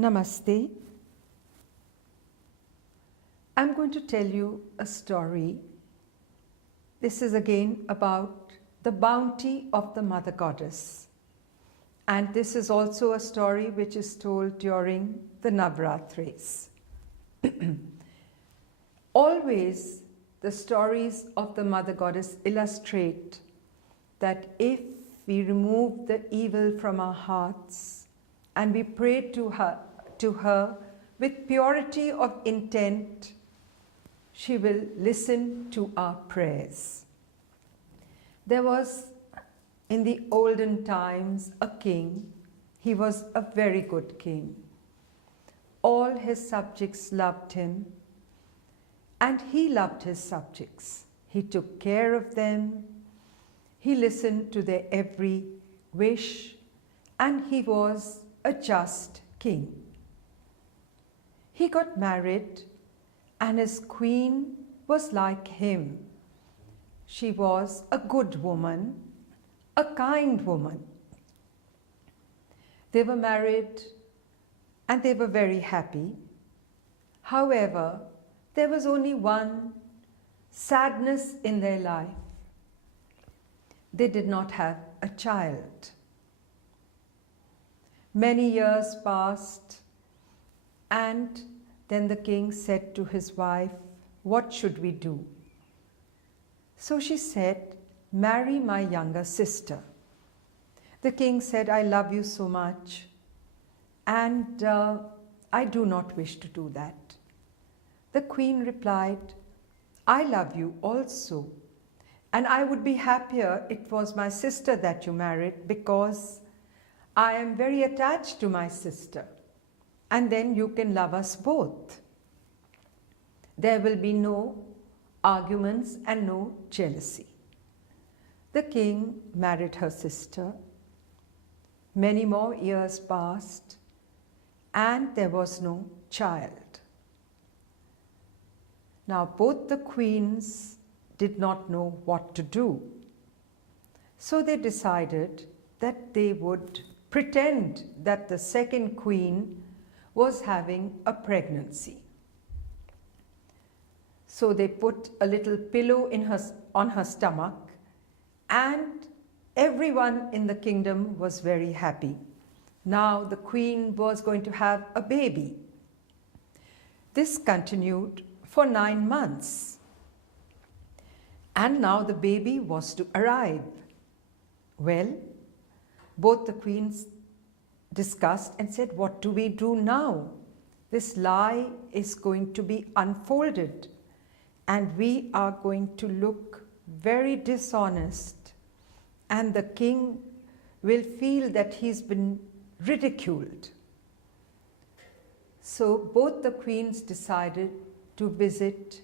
Namaste. I'm going to tell you a story. This is again about the bounty of the Mother Goddess. And this is also a story which is told during the Navratris. Always the stories of the Mother Goddess illustrate that if we remove the evil from our hearts and we pray to her with purity of intent, she will listen to our prayers. There was in the olden times a king. He was a very good king. All his subjects loved him and he loved his subjects. He took care of them. He listened to their every wish and he was a just king. He got married and his queen was like him. She was a good woman, a kind woman. They were married and they were very happy. However, there was only one sadness in their life. They did not have a child. Many years passed and then the king said to his wife, "What should we do?" So she said, "Marry my younger sister." The king said, "I love you so much and I do not wish to do that." The queen replied, "I love you also and I would be happier it was my sister that you married because I am very attached to my sister and then you can love us both. There will be no arguments and no jealousy." The king married her sister. Many more years passed and there was no child. Now both the queens did not know what to do. So they decided that they would pretend that the second queen was having a pregnancy. So they put a little pillow on her stomach and everyone in the kingdom was very happy. Now the queen was going to have a baby. This continued for 9 months. And now the baby was to arrive. Well, both the queens discussed and said, "What do we do now? This lie is going to be unfolded and we are going to look very dishonest and the king will feel that he's been ridiculed." So both the queens decided to visit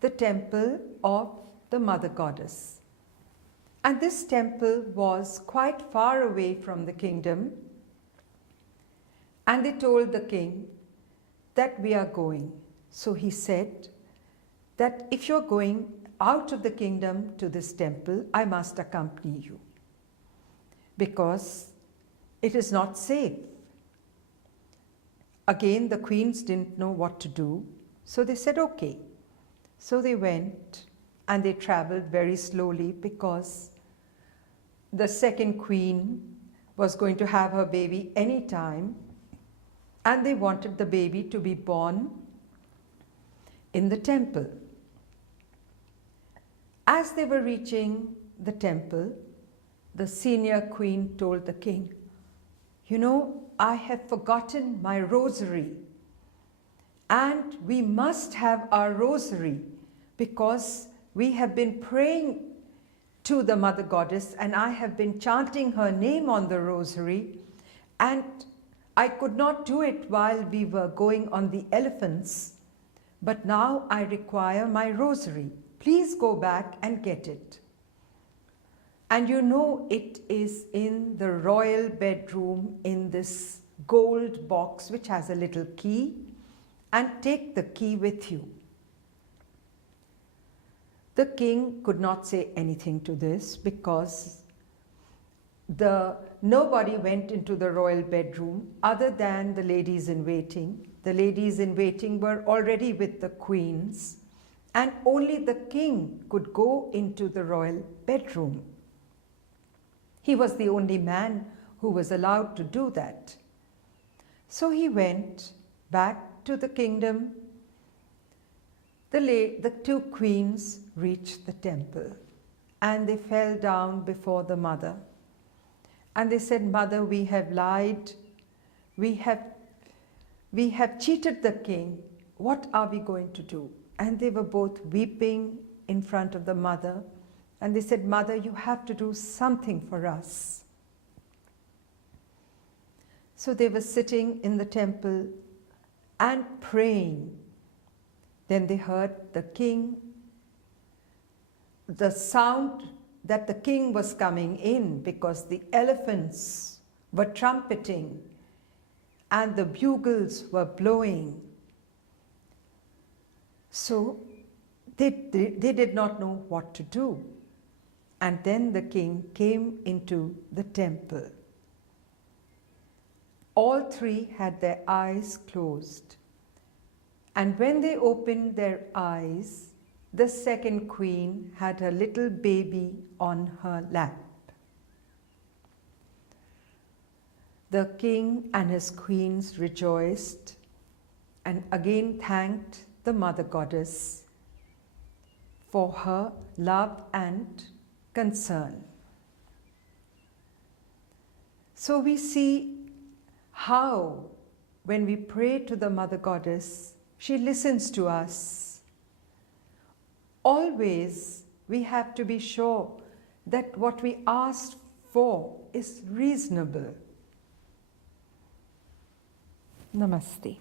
the temple of the Mother Goddess. And this temple was quite far away from the kingdom. And they told the king that we are going. So he said that if you're going out of the kingdom to this temple, I must accompany you because it is not safe. Again, the queens didn't know what to do. So they said, okay. So they went and they traveled very slowly because the second queen was going to have her baby any time and they wanted the baby to be born in the temple. As they were reaching the temple, the senior queen told the king, "You know, I have forgotten my rosary and we must have our rosary because we have been praying to the Mother Goddess and I have been chanting her name on the rosary and I could not do it while we were going on the elephants, but now I require my rosary. Please go back and get it. And you know it is in the royal bedroom in this gold box which has a little key, and take the key with you." The king could not say anything to this because the nobody went into the royal bedroom other than the ladies in waiting. The ladies in waiting were already with the queens, and only the king could go into the royal bedroom. He was the only man who was allowed to do that. So he went back to the kingdom. The two queens reached the temple and they fell down before the mother. And they said, "Mother, we have lied. We have cheated the king. What are we going to do?" And they were both weeping in front of the mother. And they said, "Mother, you have to do something for us." So they were sitting in the temple and praying. Then they heard the king, the sound that the king was coming in, because the elephants were trumpeting and the bugles were blowing. So they did not know what to do. And then the king came into the temple. All three had their eyes closed. And when they opened their eyes, the second queen had her little baby on her lap. The king and his queens rejoiced and again thanked the Mother Goddess for her love and concern. So we see how, when we pray to the Mother Goddess, she listens to us. Always we have to be sure that what we asked for is reasonable. Namaste.